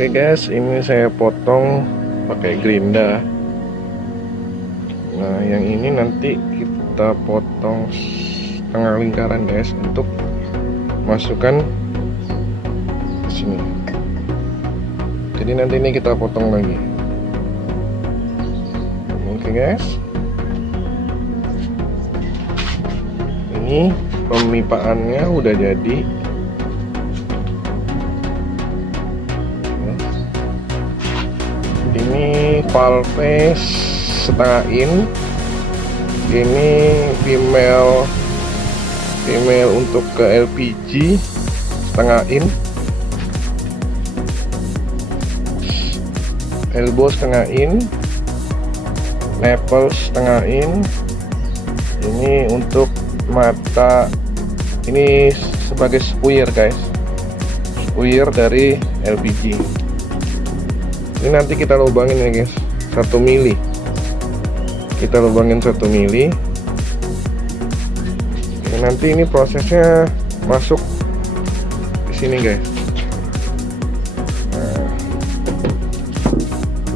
Oke guys, ini saya potong pakai gerinda. Nah, yang ini nanti kita potong setengah lingkaran guys, untuk masukkan ke sini. Jadi nanti ini kita potong lagi. Oke guys, ini pemipaannya udah jadi. Ini valve setengah in, ini female untuk ke LPG setengah in, elbow setengah in, nipple setengah in. Ini untuk mata, ini sebagai spuyer guys, spuyer dari LPG. Ini nanti kita lubangin ya guys, 1 mili. Kita lubangin 1 mili. Oke, nanti ini prosesnya masuk di sini guys. Nah,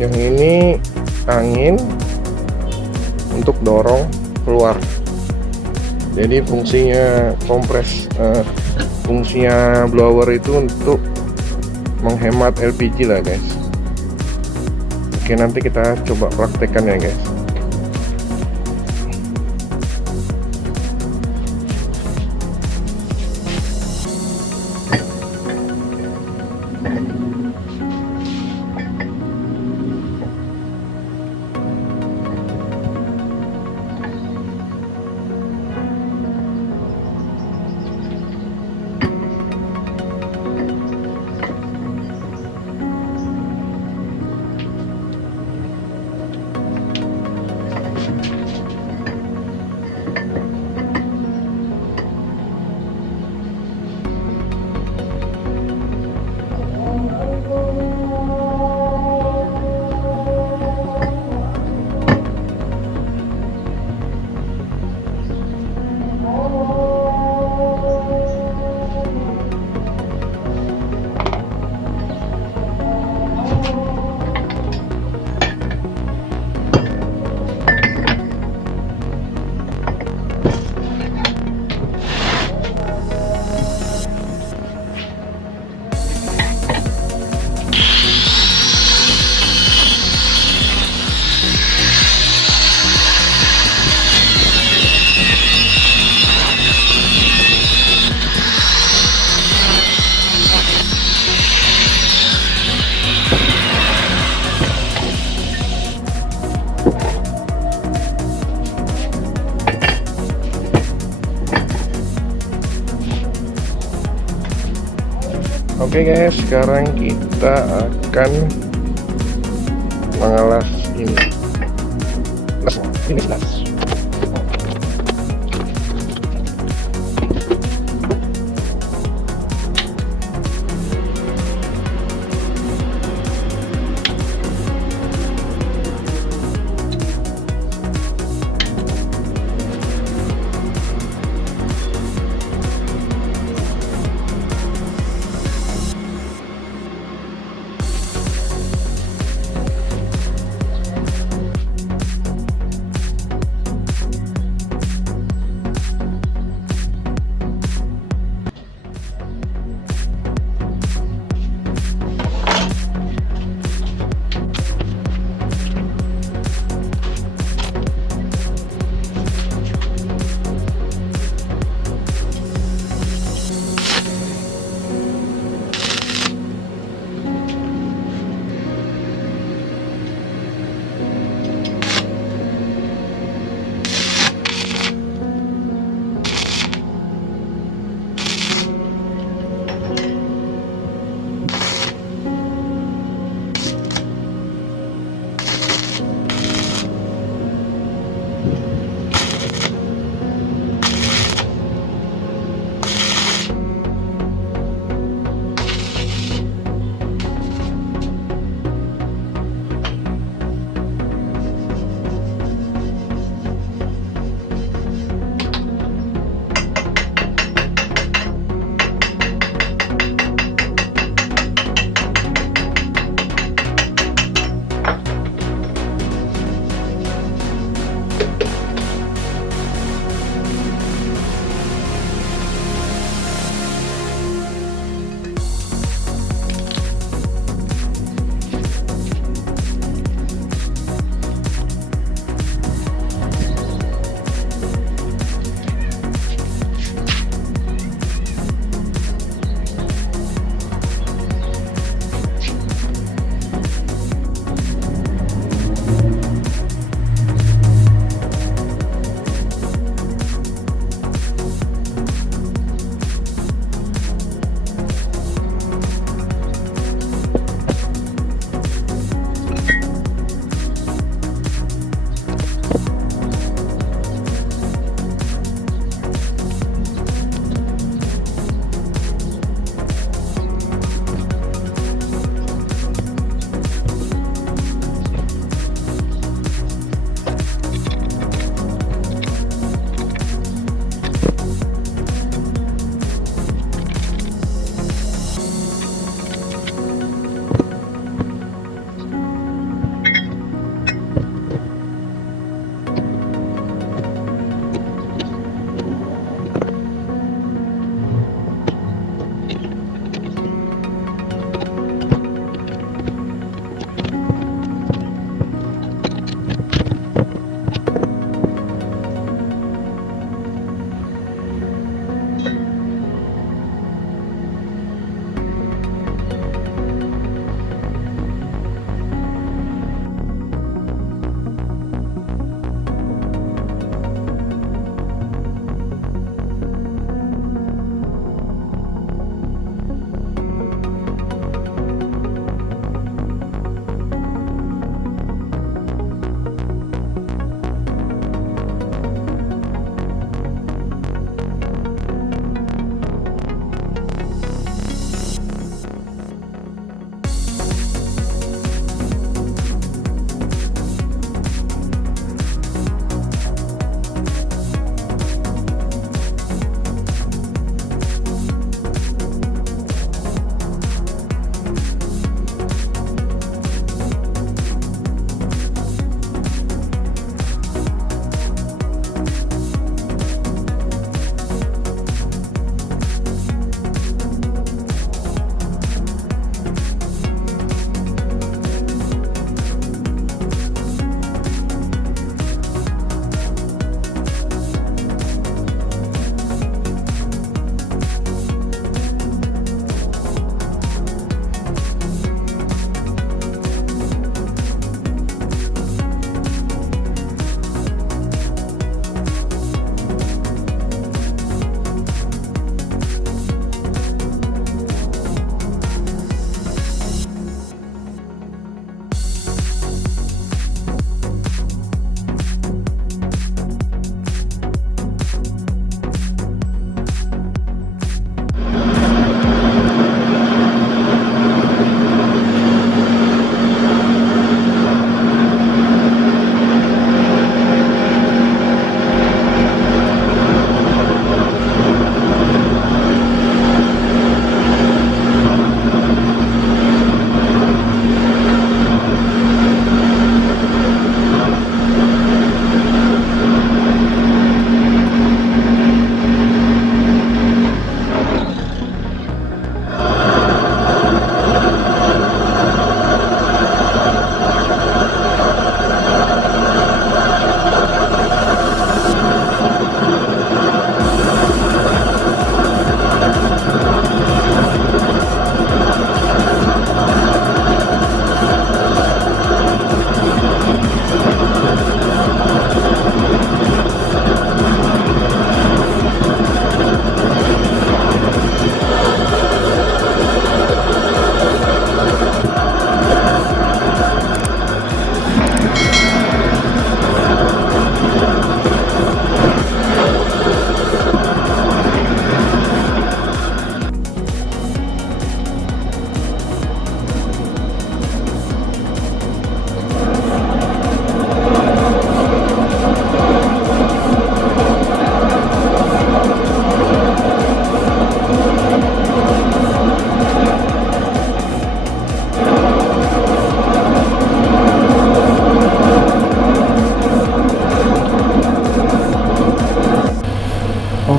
yang ini angin untuk dorong keluar. Jadi fungsinya fungsinya blower itu untuk menghemat LPG lah guys. Oke, nanti kita coba praktekkan ya guys. Oke guys, sekarang kita akan mengalas ini. Ini jelas.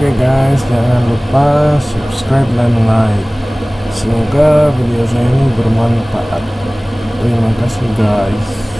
Oke guys, jangan lupa subscribe dan like. Semoga video saya ini bermanfaat. Terima kasih guys.